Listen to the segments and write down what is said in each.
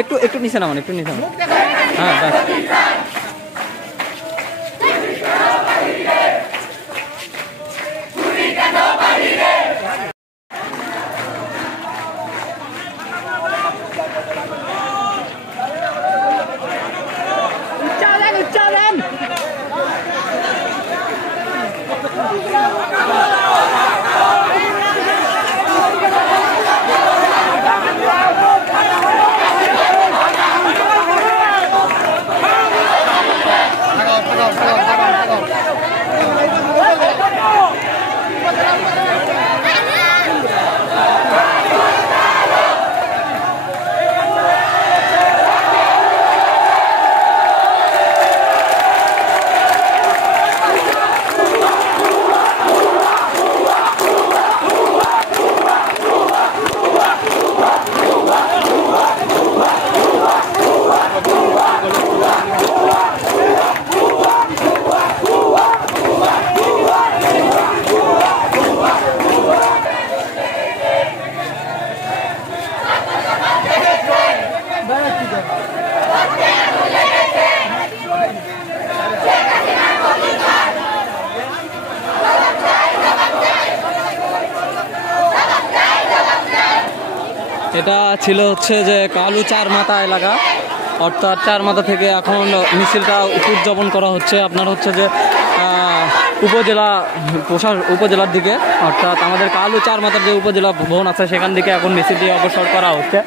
একটু একটু নিচে নামান, একটু নিচে নামান। হ্যাঁ বাস। এটা ছিল হচ্ছে যে কালু চার মাথা এলাকা, অর্থাৎ চার মাথা থেকে এখন মিছিলটা উদযাপন করা হচ্ছে আপনার হচ্ছে যে উপজেলার দিকে, অর্থাৎ আমাদের কালু চার মাথার যে উপজেলা ভবন আছে সেখান থেকে এখন মিছিলটি অগ্রসর করা হচ্ছে।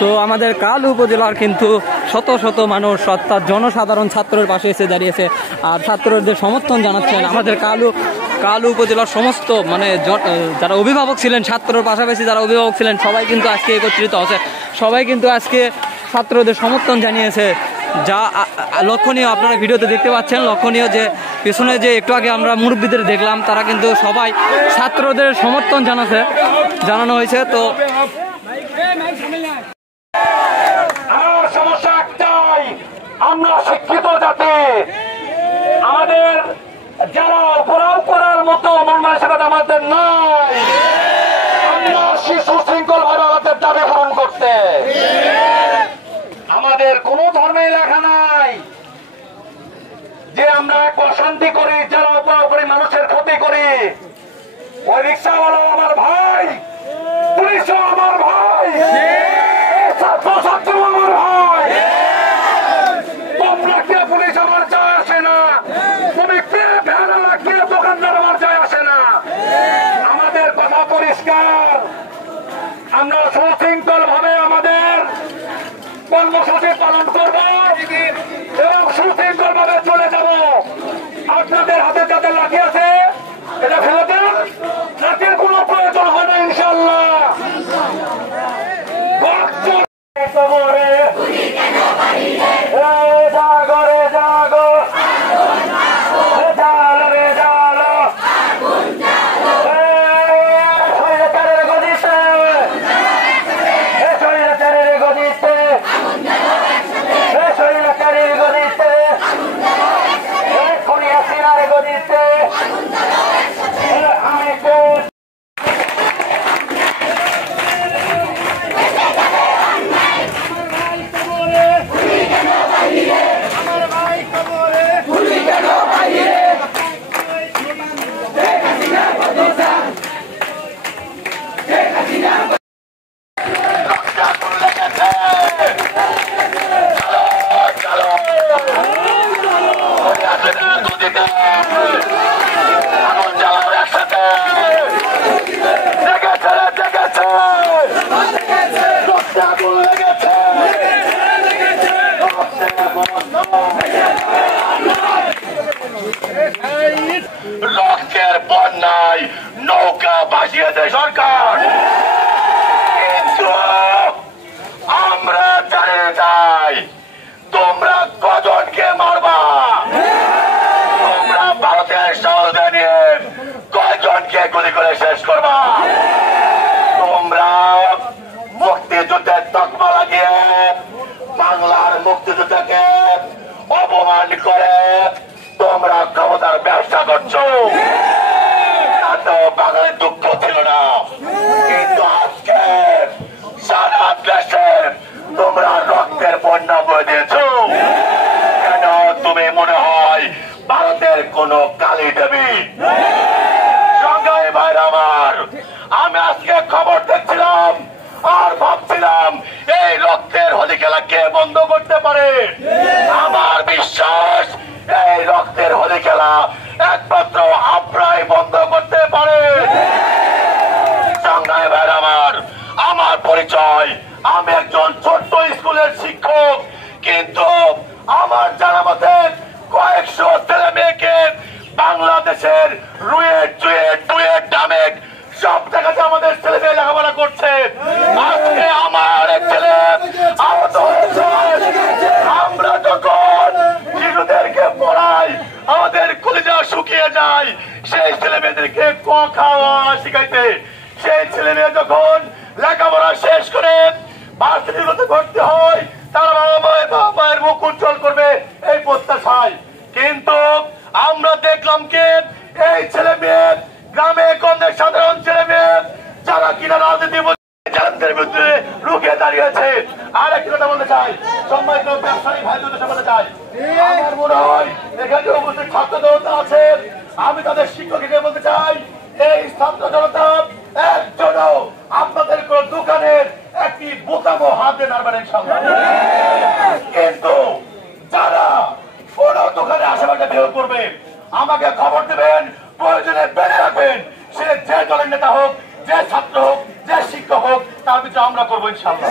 তো আমাদের কালু উপজেলার কিন্তু শত শত মানুষ অর্থাৎ জনসাধারণ ছাত্রের পাশে এসে দাঁড়িয়েছে আর ছাত্রদের সমর্থন জানাচ্ছেন। আমাদের কালু উপজেলার সমস্ত মানে যারা অভিভাবক ছিলেন, ছাত্রের পাশাপাশি যারা অভিভাবক ছিলেন, সবাই কিন্তু আজকে একত্রিত হচ্ছে, সবাই কিন্তু আজকে ছাত্রদের সমর্থন জানিয়েছে। যা লক্ষণীয়, আপনারা ভিডিওতে দেখতে পাচ্ছেন, লক্ষণীয় যে পেছনে যে একটু আগে আমরা মুরব্বীদের দেখলাম, তারা কিন্তু সবাই ছাত্রদের সমর্থন জানানো হয়েছে। তো আমার সমস্যা একটাই, আমরা শিক্ষিত জাতি, আমাদের যারা অপরাধ করার মতো মন মানসিকতা আমাদের নাই। আমরা শিশু শৃঙ্খল ভাবে আমাদের দাবি পূরণ করতে, আমাদের কোন ধর্মে লেখা নাই যে আমরা এক অশান্তি করি, যারা অপরাধ করি, মানুষের ক্ষতি করি। ওই রিক্সাওয়ালা আমার ভাই, পুলিশও আমার ভাই, ছাত্র আমার ভাই। তোমরা কে পুলিশ আমার যায় আসে না, তুমি কে ভেড়া কে দোকানদার আমার যায় আসে না। আমাদের কথা পরিষ্কার, আমরা সুশৃঙ্খল ভাবে আমাদের কর্মসূচি পালন করব এবং সুশৃঙ্খল ভাবে চলে যাব। আপনাদের হাতে যাদের লাঠি আছে এটা ফেলে দেন, লাঠির কোনো প্রয়োজন হয় না ইনশাল্লাহ। জাগরে জাগো, জাল রে জাল, শৈলচারের গদিতে, শৈলচারের গদিতে, শৈলচারের গদিতে, খুনিয়াসিনার গদিতে আমি রক্তের বন্যায় নৌকা ভাসিয়েছে সরকার, কিন্তু আমরা জানি চাই তোমরা কজনকে মারবা, তোমরা ভারতের সহজে নিয়ে কয়জনকে গুলি করে শেষ করবা। তোমরা মুক্তিযুদ্ধের তকমা লাগিয়ে বাংলার মুক্তিযুদ্ধকে অপমান করে তোমরা ক্ষমতার ব্যবসা করছো। তো বাঙালির দুঃখ ছিল না, কিন্তু আজকে সারা দেশে তোমরা রক্তের বন্যা বয়ে দিয়েছো। কেন তুমি মনে হয় ভারতের কোন কালী দেবী? সংগ্রামী ভাইরা আমার, আমি আজকে খবর দেখছিলাম আর ভাবছিলাম এই রক্তের হোলি খেলা কে বন্ধ করতে পারে। আমার বিশ্বাস এই রক্তের হোলি খেলা একমাত্র আপনারাই বন্ধ করতে পারে। সংগ্রামী ভাইরা আমার পরিচয়, আমি একজন ছোট্ট স্কুলের শিক্ষক, কিন্তু আমার জানা মতে কয়েকশো ছেলে মেয়েকে বাংলাদেশের রুয়েট জুয়েট ডুয়েট ডামেক সব জায়গাতে আমাদের ছেলে মেয়ে লেখাপড়া করছে। আজকে আমার এক ছেলে আহত হয়েছে। আমরা যখন শিশুদেরকে পড়াই আমাদের কলিজা শুকিয়ে যায় সেই ছেলে মেয়েদেরকে ক খাওয়া শিখাইতে। সেই ছেলে মেয়ে যখন লেখাপড়া শেষ করে ভার্সিটিতে ভর্তি হয় তারা বাবা মায়ের মুখ উজ্জ্বল করবে এই প্রত্যাশায়, কিন্তু আমরা দেখলাম কি এই ছেলে মেয়ে গ্রামে গঞ্জে সাধারণ ছেলে মেয়ে যারা কিনা রাজনীতি বিরুদ্ধে রুখে দাঁড়িয়েছে। আর একটি কথা বলতে চাই, সম্মানিত ব্যবসায়ী ভাইদের বলতে চাই, আমার মনে হয় এখানে উপস্থিত ছাত্র জনতা আছে, আমি তাদের শিক্ষক হিসেবে বলতে চাই এই ছাত্র জনতা একজনও আপনাদের কোন দোকানের একটি বোতামও হাতে নাড়বেন ইনশাআল্লাহ। কিন্তু যারা কোন দোকানে আশেপাশে বিরোধ করবে আমাকে খবর দেবেন, প্রয়োজনে বেড়ে রাখবেন। সে যে দলের নেতা হোক, যে ছাত্র হোক, যে শিক্ষক হোক, তার ভিতরে আমরা করবো ইনশাআল্লাহ।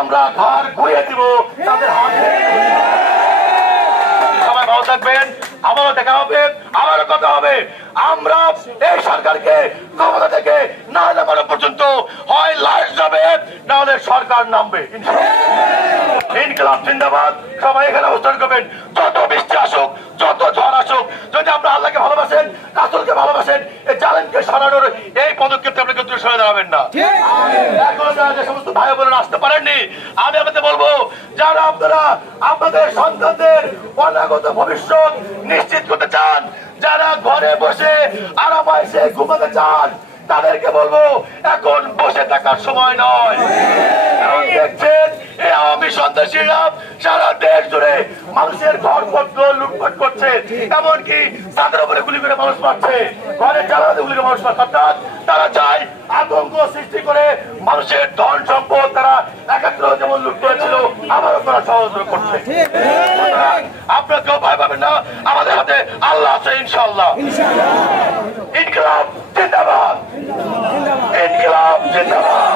আমরা ঘর ঘুরিয়ে দিব তাদের হাত থেকে। সবাই ভালো থাকবেন, আবারও দেখা হবে, আবারও কথা হবে। আমরা এই সরকারকে ক্ষমতা থেকে না নামানো পর্যন্ত হয় লাশ যাবে, না হলে সরকার নামবে। ইনকিলাব জিন্দাবাদ। সবাই এখানে অবস্থান করবেন। যত বৃষ্টি আসুক, যত ঝড় আসুক, যদি আপনারা আল্লাহকে ভালোবাসেন, রাসূলকে ভালোবাসেন, এই জালেমকে সরানোর এই পদক্ষেপ আপনি কিন্তু সরে দাঁড়াবেন না। এখনো যারা যে সমস্ত ভাই বোনেরা আসতে পারেননি, আমি আপনাদের বলবো, যারা আপনারা আপনাদের সন্তানদের অনাগত ভবিষ্যৎ নিশ্চিত করতে চান, যারা ঘরে বসে আরামাইসে ঘুমাতে চান, তাদেরকে বলবো এখন বসে থাকার সময় নয়। কারণ দেখছেন এই আওয়ামী সন্ত্রাসীরা সারা দেশ জুড়ে মানুষের ঘরপত্র লুটপাট করছে, এমনকি তাদের উপরে গুলি করে মানুষ মারছে, ঘরে জ্বালাতে গুলি করে মানুষ মারছে। অর্থাৎ তারা চায় আতঙ্ক সৃষ্টি করে মানুষের ধন সম্পদ তারা একাত্র যেমন লুট করেছিল আবারও তারা সহযোগ করছে। আপনারা কেউ ভয় পাবেন না, আমাদের হাতে আল্লাহ আছে ইনশাআল্লাহ। ইনকিলাব জিন্দাবাদ, ইনকিলাব জিন্দাবাদ।